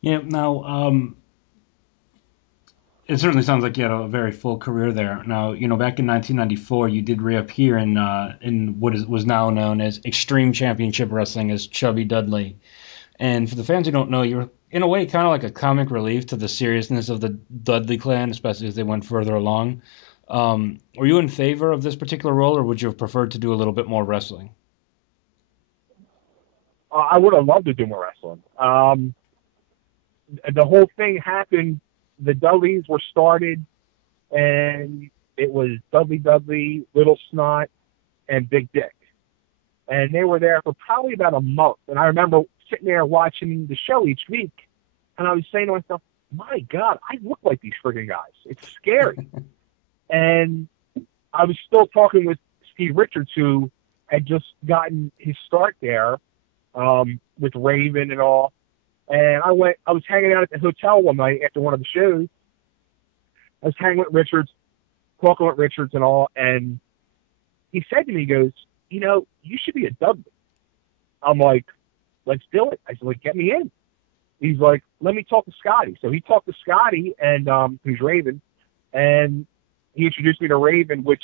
Yeah. Now, it certainly sounds like you had a very full career there. Now, back in 1994, you did reappear in what was now known as Extreme Championship Wrestling as Chubby Dudley. And for the fans who don't know, you're in a way kind of like a comic relief to the seriousness of the Dudley clan, especially as they went further along. Were you in favor of this particular role, or would you have preferred to do a little bit more wrestling? I would have loved to do more wrestling. The whole thing happened. The Dudleys were started, and it was Dudley Dudley, Little Snot, and Big Dick. And they were there for probably about a month. And I remember sitting there watching the show each week, and I was saying to myself, my God, I look like these freaking guys. It's scary. And I was still talking with Steve Richards, who had just gotten his start there with Raven and all. And I was hanging out at the hotel one night after one of the shows. I was hanging with Richards, talking with Richards and all. And he said to me, he goes, you should be a Dudley. I'm like, let's do it. I said, like, get me in. He's like, let me talk to Scotty. So he talked to Scotty, and who's Raven, and he introduced me to Raven, which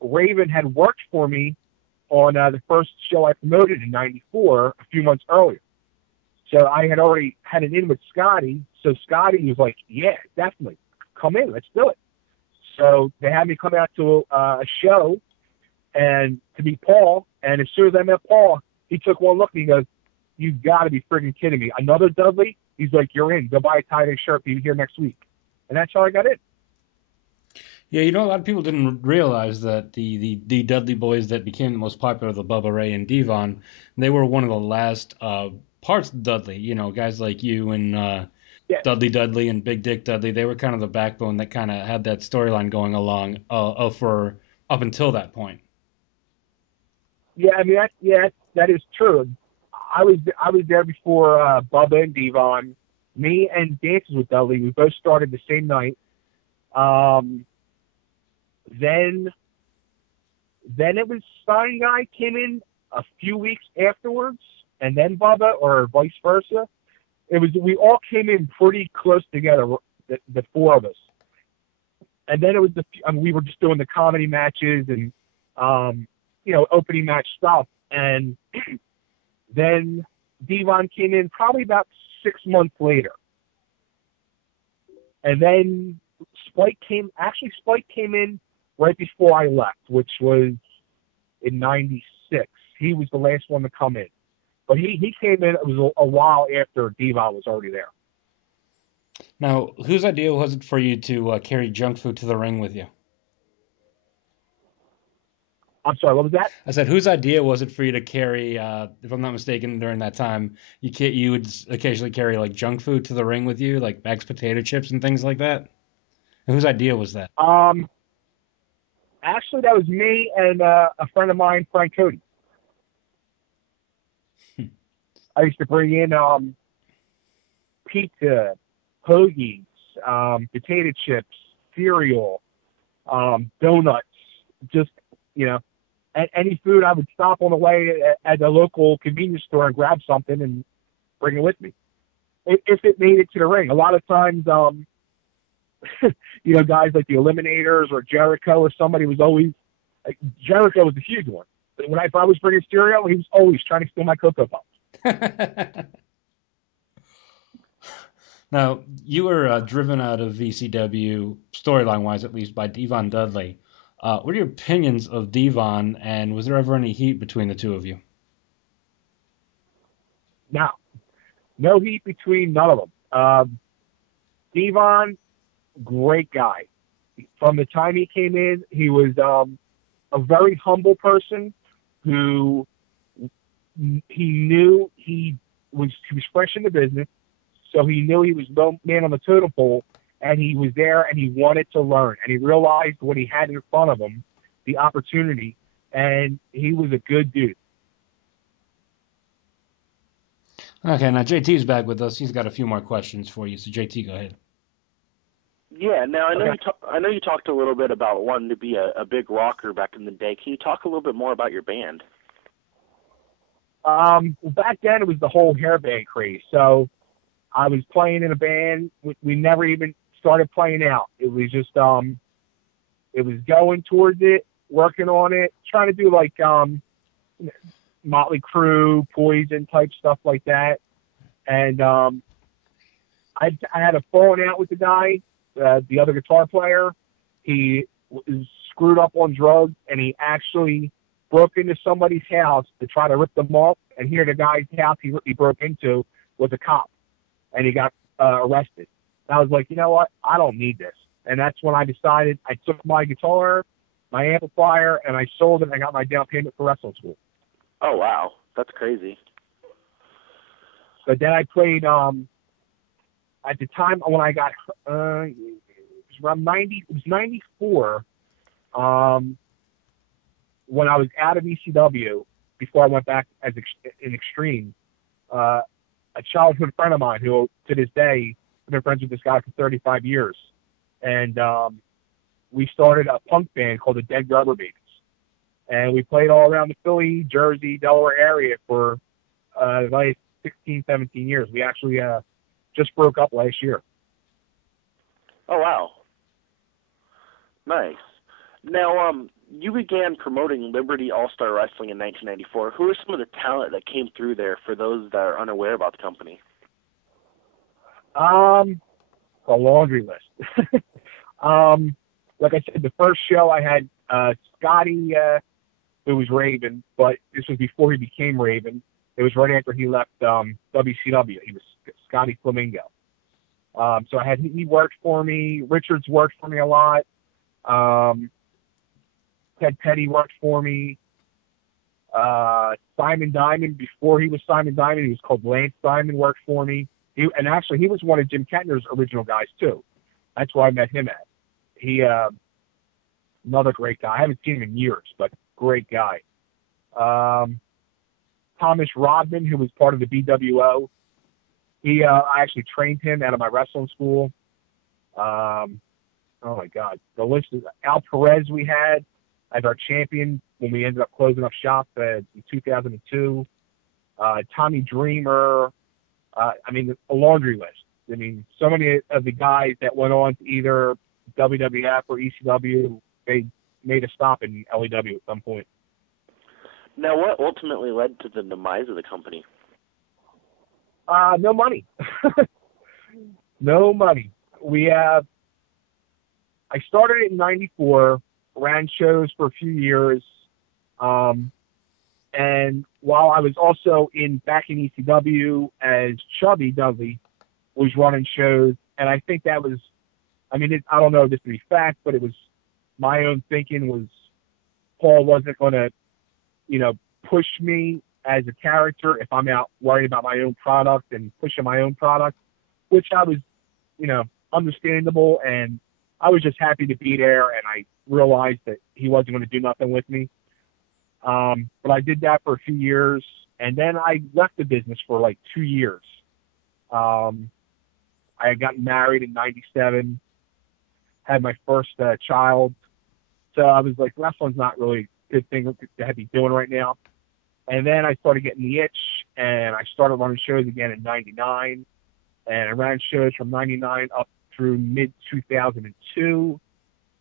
Raven had worked for me on the first show I promoted in '94, a few months earlier. So I had already had an in with Scotty. So Scotty was like, yeah, definitely. Come in. Let's do it. So they had me come out to a show and to meet Paul. And as soon as I met Paul, he took one look and he goes, you got to be friggin' kidding me. Another Dudley? He's like, you're in. Go buy a tie-dye shirt. Be here next week. And that's how I got in. Yeah, a lot of people didn't realize that the Dudley boys that became the most popular, the Bubba Ray and Devon, they were one of the last parts of Dudley. Guys like you and Yeah. Dudley Dudley and Big Dick Dudley, they were kind of the backbone that kind of had that storyline going along for up until that point. Yeah, I mean, that is true. I was there before Bubba and Devon. Me and Dances with Dudley, we both started the same night. Um, then then it was Stein Guy came in a few weeks afterwards, and then Bubba, or vice versa. It was we all came in pretty close together, the four of us. And then it was we were just doing the comedy matches and opening match stuff. And then Devon came in probably about 6 months later. And then Spike came in right before I left, which was in '96. He was the last one to come in. But he came in, it was a while after Devon was already there. Now, whose idea was it for you to carry junk food to the ring with you? I'm sorry, what was that? I said, whose idea was it for you to carry? If I'm not mistaken, during that time, you would occasionally carry like junk food to the ring with you, like bags, potato chips, and things like that. And whose idea was that? Um, Actually, that was me and a friend of mine, Frank Cody. I used to bring in pizza, hoagies, potato chips, cereal, donuts, just, you know, any food. I would stop on the way at the local convenience store and grab something and bring it with me. If it made it to the ring. A lot of times, guys like the Eliminators or Jericho or somebody was always, like, Jericho was a huge one. If I was bringing cereal, he was always trying to steal my Cocoa Puffs. Now, you were driven out of VCW, storyline wise at least, by Devon Dudley. What are your opinions of Devon, and was there ever any heat between the two of you? Now, no heat between none of them. Devon, great guy. From the time he came in, he was a very humble person who he knew he was fresh in the business, so he knew he was no man on the totem pole, and he was there and he wanted to learn, and he realized what he had in front of him, the opportunity, and he was a good dude. Okay, now JT's back with us. He's got a few more questions for you. So JT, go ahead. Yeah. Now I know Okay. you talked a little bit about wanting to be a big rocker back in the day. Can you talk a little bit more about your band? Back then it was the whole hairband craze. So I was playing in a band. We never even started playing out. It was just it was going towards it, working on it, trying to do like Motley Crue, Poison type stuff like that. And I had a falling out with the guy, the other guitar player. He was screwed up on drugs, and he actually broke into somebody's house to try to rip them off. And here, the guy's house he broke into was a cop, and he got arrested. And I was like, you know what? I don't need this. And that's when I decided I took my guitar, my amplifier, and I sold it, and I got my down payment for wrestling school. Oh, wow. That's crazy. But then I played, at the time when I got, it was around 90, it was 94, when I was out of ECW, before I went back as in Extreme, a childhood friend of mine who, to this day, I've been friends with this guy for 35 years. And we started a punk band called the Dead Rubber Babies. And we played all around the Philly, Jersey, Delaware area for like 16, 17 years. We actually just broke up last year. Oh, wow. Nice. Now, you began promoting Liberty All-Star Wrestling in 1994. Who are some of the talent that came through there for those that are unaware about the company? A laundry list. Like I said, the first show I had Scotty, who was Raven, but this was before he became Raven. It was right after he left WCW. He was Scotty Flamingo. So I had he worked for me. Richards worked for me a lot. Ted Petty worked for me. Simon Diamond, before he was Simon Diamond, he was called Lance Diamond, worked for me. And actually, he was one of Jim Kettner's original guys, too. That's where I met him at. He, another great guy. I haven't seen him in years, but great guy. Thomas Rodman, who was part of the BWO. I actually trained him out of my wrestling school. Oh, my God. The list is Al Perez we had as our champion when we ended up closing up shop in 2002. Tommy Dreamer. I mean, a laundry list. I mean, so many of the guys that went on to either WWF or ECW, they made a stop in LEW at some point. Now, what ultimately led to the demise of the company? No money. No money. I started it in 94, ran shows for a few years, and while I was also back in ECW as Chubby Dudley, was running shows, and I think that was, I mean, I don't know if this to be fact, but it was my own thinking was Paul wasn't going to, push me as a character if I'm out worried about my own product and pushing my own product, which I was, understandable, and I was just happy to be there, and I realized that he wasn't going to do nothing with me. But I did that for a few years, and then I left the business for like 2 years. I had gotten married in 97, had my first child. So I was like, wrestling's not really a good thing to be doing right now. And then I started getting the itch, and I started running shows again in 99. And I ran shows from 99 up through mid-2002.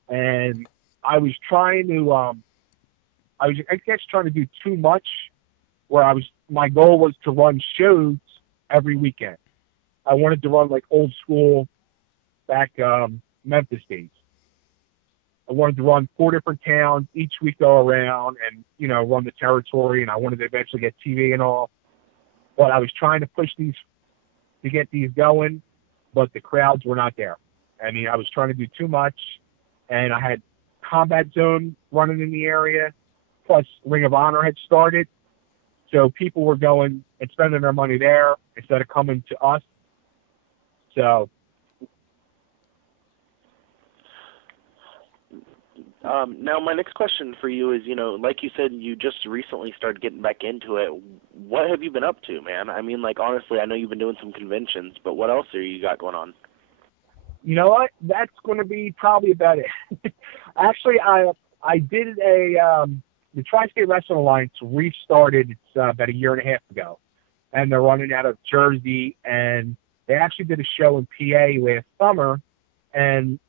And I was trying to, I guess trying to do too much, where my goal was to run shows every weekend. I wanted to run like old school back Memphis days. I wanted to run 4 different towns each week, go around and, run the territory, and I wanted to eventually get TV and all. But I was trying to push these to get these going, but the crowds were not there. I mean, I was trying to do too much, and I had Combat Zone running in the area, plus Ring of Honor had started. So people were going and spending their money there instead of coming to us. So now my next question for you is, like you said, you just recently started getting back into it. What have you been up to, man? I mean, like, honestly, I know you've been doing some conventions, but what else are you got going on? You know what? That's going to be probably about it. Actually, I did the Tri-State Wrestling Alliance restarted, it's about a year and a half ago, and they're running out of Jersey, and They actually did a show in PA last summer, and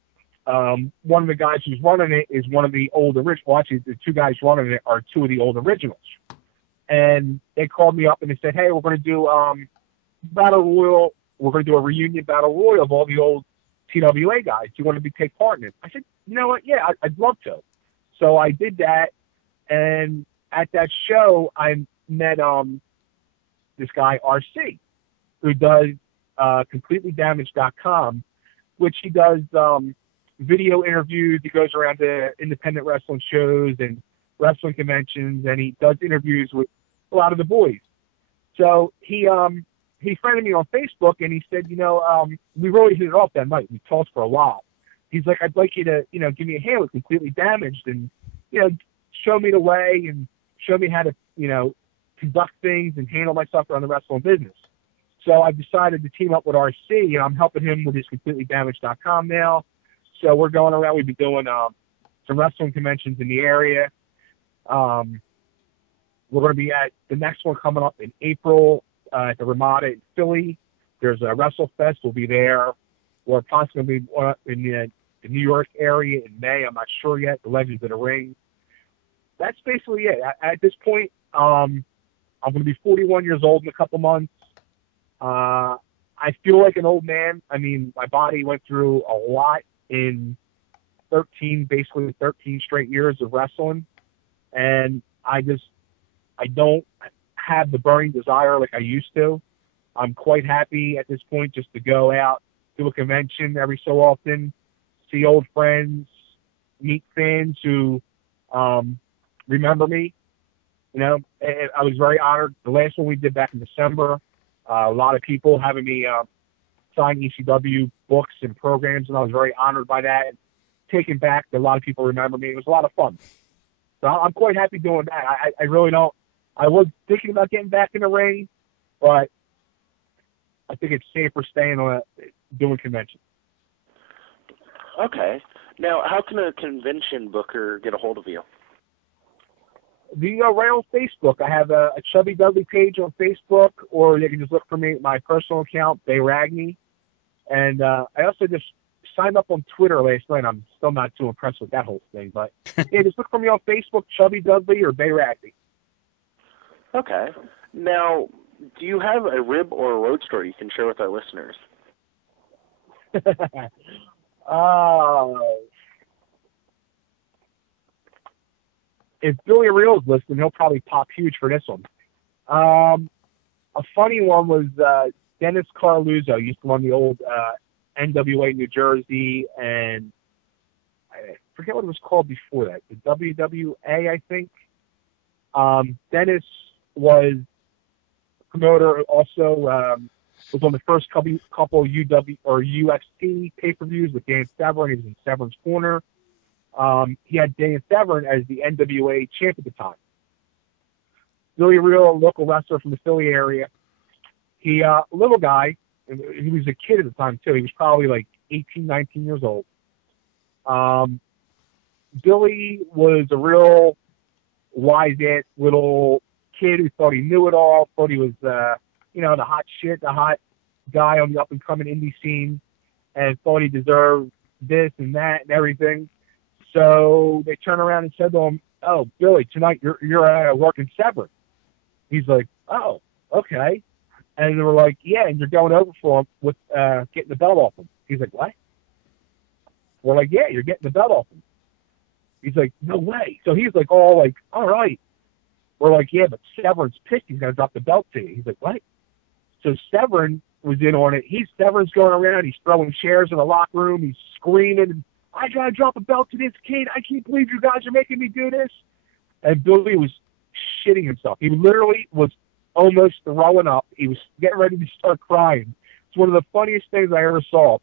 one of the guys who's running it is one of the old originals. Well, actually, the two guys running it are two of the old originals. And they called me up and they said, hey, we're going to do Battle Royal. We're going to do a reunion Battle Royal of all the old TWA guys. Do you want to take part in it? I said, you know what? Yeah, I'd love to. So I did that. And at that show, I met this guy, RC, who does CompletelyDamaged.com, which he does video interviews. He goes around to independent wrestling shows and wrestling conventions, and he does interviews with a lot of the boys. So he friended me on Facebook, and he said, we really hit it off that night. We talked for a while. He's like, I'd like you to, give me a hand with Completely Damaged and, show me the way and show me how to, conduct things and handle myself around the wrestling business. So I decided to team up with RC, and I'm helping him with his CompletelyDamaged.com now. So we're going around. We've been doing some wrestling conventions in the area. We're going to be at the next one coming up in April at the Ramada in Philly. There's a WrestleFest. We'll be there. We're possibly in the New York area in May. I'm not sure yet. The Legends of the Ring. That's basically it. At this point, I'm going to be 41 years old in a couple months. I feel like an old man. I mean, my body went through a lot in 13 straight years of wrestling. And I don't have the burning desire like I used to. I'm quite happy at this point just to go out, do a convention every so often, see old friends, meet fans who remember me. I was very honored. The last one we did back in December, a lot of people having me sign ECW books and programs, and I was very honored by that. Taken back that a lot of people remember me. It was a lot of fun. So I'm quite happy doing that. I really don't. I was thinking about getting back in the ring, but I think it's safer staying doing conventions. Okay. Now, how can a convention booker get a hold of you? Right on Facebook. I have a Chubby Dudley page on Facebook, or you can just look for me at my personal account, Bay Ragney. And I also just signed up on Twitter last night. I'm still not too impressed with that whole thing, but yeah, just look for me on Facebook, Chubby Dudley or Bay Ragney. Okay. Now, do you have a rib or a road story you can share with our listeners? If Billy Reel's listening, he'll probably pop huge for this one. A funny one was Dennis Carluzzo used to run the old NWA New Jersey, and I forget what it was called before that. The WWA, I think. Dennis was a promoter, also was on the first couple UW or UFC pay-per-views with Dan Severn. He was in Severn's corner. He had Dan Severn as the NWA champ at the time. Billy Reel, a local wrestler from the Philly area. He, little guy, he was a kid at the time too. He was probably like 18, 19 years old. Billy was a real wise-ass little kid who thought he knew it all, thought he was, the hot shit, the hot guy on the up-and-coming indie scene, and thought he deserved this and that and everything. So they turned around and said to him, "Oh, Billy, tonight you're working Severn." He's like, "Oh, okay." And they were like, "Yeah, and you're going over for him with getting the belt off him." He's like, "What?" We're like, "Yeah, you're getting the belt off him." He's like, "No way." So he's like, all right. We're like, "Yeah, but Severn's pissed. He's gonna drop the belt to you." He's like, "What?" So Severn was in on it. Severn's going around. He's throwing chairs in the locker room. He's screaming, "I gotta drop a belt to this kid. I can't believe you guys are making me do this." And Billy was shitting himself. He literally was almost throwing up. He was getting ready to start crying. It's one of the funniest things I ever saw.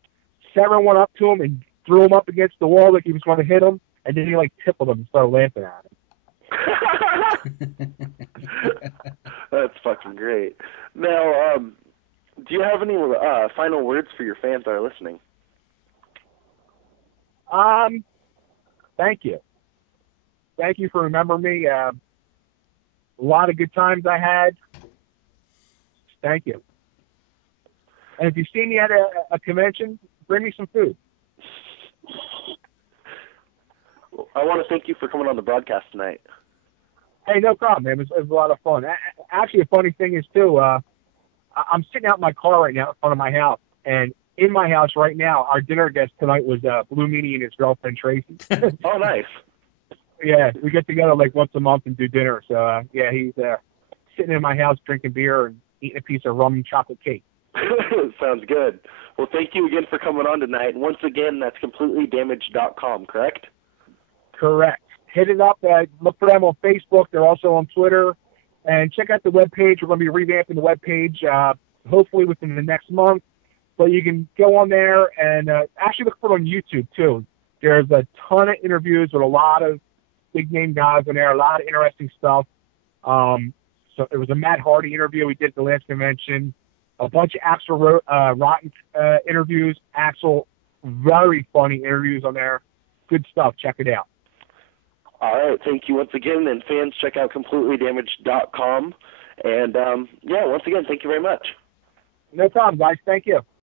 Severn went up to him and threw him up against the wall like he was going to hit him, and then he tickled him and started laughing at him. That's fucking great. Now, do you have any final words for your fans that are listening? Thank you. Thank you for remembering me. A lot of good times I had. Thank you. And if you see me at a convention, bring me some food. I want to thank you for coming on the broadcast tonight. Hey, no problem, man. It was a lot of fun. Actually, a funny thing is, too, I'm sitting out in my car right now in front of my house, and in my house right now, our dinner guest tonight was Blue Meanie and his girlfriend, Tracy. Oh, nice. Yeah, we get together like once a month and do dinner. So, yeah, he's sitting in my house drinking beer and eating a piece of rum and chocolate cake. Sounds good. Well, thank you again for coming on tonight. And once again, that's completelydamaged.com, correct? Correct. Hit it up. Look for them on Facebook. They're also on Twitter. And check out the webpage. We're going to be revamping the webpage hopefully within the next month. But you can go on there and actually look for it on YouTube, too. There's a ton of interviews with a lot of big-name guys on there, a lot of interesting stuff. So it was a Matt Hardy interview we did at the last convention. A bunch of Axel Rotten interviews. Axel, very funny interviews on there. Good stuff. Check it out. All right. Thank you once again. And fans, check out completelydamaged.com. And, once again, thank you very much. No problem, guys. Thank you.